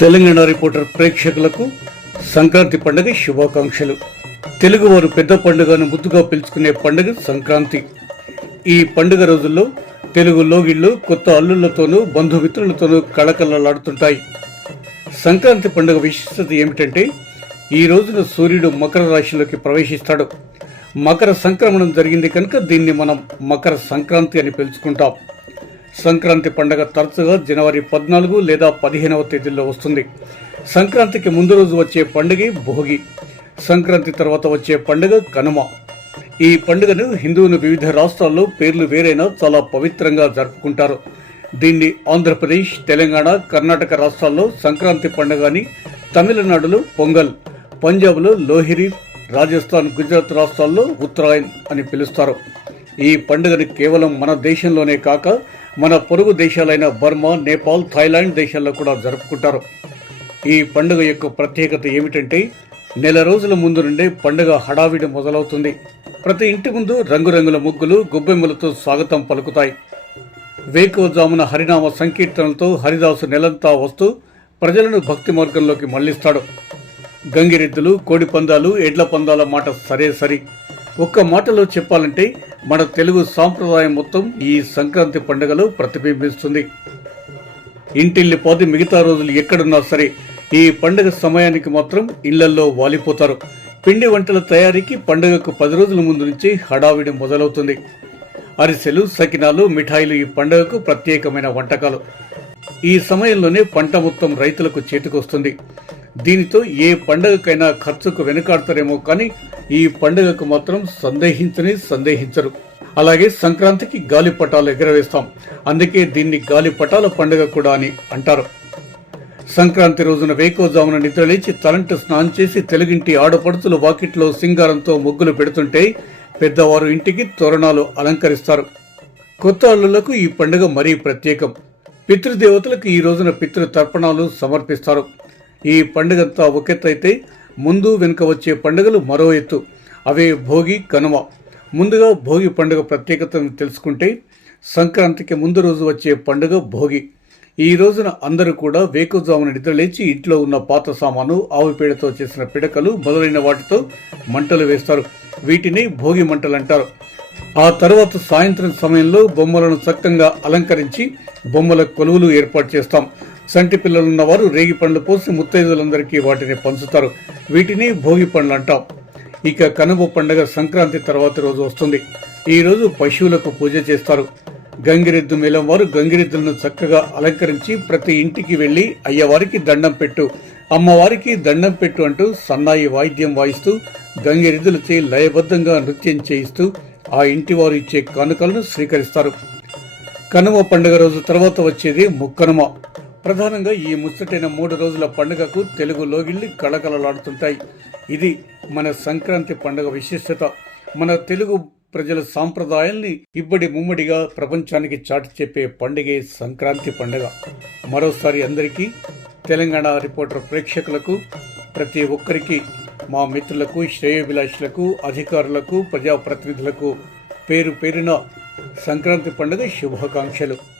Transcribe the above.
Telangana reporter ప్రేక్షకులకు సంక్రాంతి పండుగ శుభాకాంక్షలు. తెలుగువారు పెద్ద పండుగను ముద్దుగా పిలుచుకునే పండుగ సంక్రాంతి. ఈ పండుగ రోజుల్లో తెలుగు లోగిళ్ళు కొత్త అల్లుళ్ళతోనూ బంధుమిత్రులతోనూ కళకళలాడుతుంటాయి. సంక్రాంతి పండుగ విశిష్టత ఏమిటంటే ఈ రోజున సూర్యుడు మకర రాశిలోకి ప్రవేశిస్తాడు. మకర సంక్రమణం జరిగింది కనుక దీన్ని మనం మకర సంక్రాంతి అని పిలుచుకుంటాం. సంక్రాంతి పండుగ తరచుగా జనవరి పద్నాలుగు లేదా పదిహేనవ తేదీల్లో వస్తుంది. సంక్రాంతికి ముందు రోజు వచ్చే పండుగ భోగి. సంక్రాంతి తర్వాత వచ్చే పండుగ కనుమ. ఈ పండుగను హిందువులు వివిధ రాష్ట్రాల్లో పేర్లు వేరైనా చాలా పవిత్రంగా జరుపుకుంటారు. దీన్ని ఆంధ్రప్రదేశ్ తెలంగాణ కర్ణాటక రాష్ట్రాల్లో సంక్రాంతి పండుగ అని తమిళనాడులో పొంగల్ పంజాబ్లో లోహిరి రాజస్థాన్ గుజరాత్ రాష్ట్రాల్లో ఉత్తరాయణ్ అని పిలుస్తారు. ఈ పండుగని కేవలం మన దేశంలోనే కాక మన పొరుగు దేశాలైన బర్మా నేపాల్ థాయిలాండ్ దేశాల్లో కూడా జరుపుకుంటారు. ఈ పండుగ యొక్క ప్రత్యేకత ఏమిటంటే నెల రోజుల ముందు నుండే పండుగ హడావిడి మొదలవుతుంది. ప్రతి ఇంటి ముందు రంగురంగుల ముగ్గులు గొబ్బెమ్మలతో స్వాగతం పలుకుతాయి. వేకువజామున హరినామ సంకీర్తనలతో హరిదాసు నెలంతా వస్తూ ప్రజలను భక్తి మార్గంలోకి మళ్ళిస్తాడు. గంగిరెద్దులు కోడి పందాలు ఎడ్ల పందాల మాట సరే సరి. ఒక్క మాటలో చెప్పాలంటే మన తెలుగు సాంప్రదాయం మొత్తం ఈ సంక్రాంతి పండుగలో ప్రతిబింబిస్తుంది. ఇంటిల్లి పోతే మిగతా రోజులు ఎక్కడున్నా సరే ఈ పండుగ సమయానికి మాత్రం ఇళ్ళల్లో వాలిపోతారు. పిండి వంటల తయారీకి పండుగకు పది రోజుల ముందు నుంచి హడావిడి మొదలవుతుంది. అరిసెలు సకినాలు మిఠాయిలు ఈ పండుగకు ప్రత్యేకమైన వంటకాలు. ఈ సమయంలోనే పంట మొత్తం రైతులకు చేతికొస్తుంది. దీనితో ఏ పండుగకైనా ఖర్చుకు వెనుకాడతారేమో కానీ ఈ పండుగకు మాత్రం సందేహించని సందేహించరు. అలాగే సంక్రాంతికి గాలిపటాలు ఎగరవేస్తాం. అందుకే దీన్ని గాలిపటాల పండుగ కూడా అని అంటారు. సంక్రాంతి రోజున వేకోజామున నిద్రలేచి తలంటు స్నానం చేసి తెలుగింటి ఆడపడుచులు వాకిట్లో సింగారంతో ముగ్గులు పెడుతుంటే పెద్దవారు ఇంటికి తోరణాలు అలంకరిస్తారు. కొత్త అల్లులకు ఈ పండుగ మరీ ప్రత్యేకం. పితృదేవతలకు ఈ రోజున పితృ తర్పణాలు సమర్పిస్తారు. ఈ పండుగంతా ఒకెత్తైతే ముందు వెనుక వచ్చే పండుగలు మరో ఎత్తు. అవే భోగి కనుమ. ముందుగా భోగి పండుగ ప్రత్యేకతను తెలుసుకుంటే సంక్రాంతికి ముందు రోజు వచ్చే పండుగ భోగి. ఈ రోజున అందరూ కూడా వేకుజామున నిద్రలేచి ఇంట్లో ఉన్న పాత సామాను ఆవు పేడతో చేసిన పిడకలు మొదలైన వాటితో మంటలు వేస్తారు. వీటిని భోగి మంటలు అంటారు ఆ తర్వాత సాయంత్రం సమయంలో బొమ్మలను చక్కగా అలంకరించి బొమ్మల కొలువులు ఏర్పాటు చేస్తాం. సంటి పిల్లలున్న వారు రేగి పండ్లు పోసి ముత్తైదులందరికీ వాటిని పంచుతారు. వీటిని భోగి పండ్లు అంటాం. ఇక కనుమ పండుగ సంక్రాంతి తర్వాత రోజు వస్తుంది. ఈ రోజు పశువులకు పూజ చేస్తారు. గంగిరెద్దు మేళం వారు గంగిరెద్దులను చక్కగా అలంకరించి ప్రతి ఇంటికి వెళ్ళి అయ్యవారికి దండం పెట్టు అమ్మవారికి దండం పెట్టు అంటూ సన్నాయి వాయిద్యం వాయిస్తూ గంగిరెద్దులచే లయబద్ధంగా నృత్యం చేయిస్తూ ఆ ఇంటి వారు ఇచ్చే కానుకలను స్వీకరిస్తారు. కనుమ పండుగ రోజు తర్వాత వచ్చేది ముక్కనుమ. ప్రధానంగా ఈ ముచ్చటైన మూడు రోజుల పండుగకు తెలుగు లోగిళ్ళి కళకళలాడుతుంటాయి. ఇది మన సంక్రాంతి పండుగ విశిష్టత. మన తెలుగు ప్రజల సాంప్రదాయాల్ని ఇబ్బడి ముమ్మడిగా ప్రపంచానికి చాటి చెప్పే పండుగే సంక్రాంతి పండుగ. మరోసారి అందరికీ తెలంగాణ రిపోర్టర్ ప్రేక్షకులకు ప్రతి ఒక్కరికి మా మిత్రులకు శ్రేయోభిలాషులకు అధికారులకు ప్రజాప్రతినిధులకు పేరు పేరున సంక్రాంతి పండుగ శుభాకాంక్షలు.